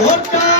ভোটটা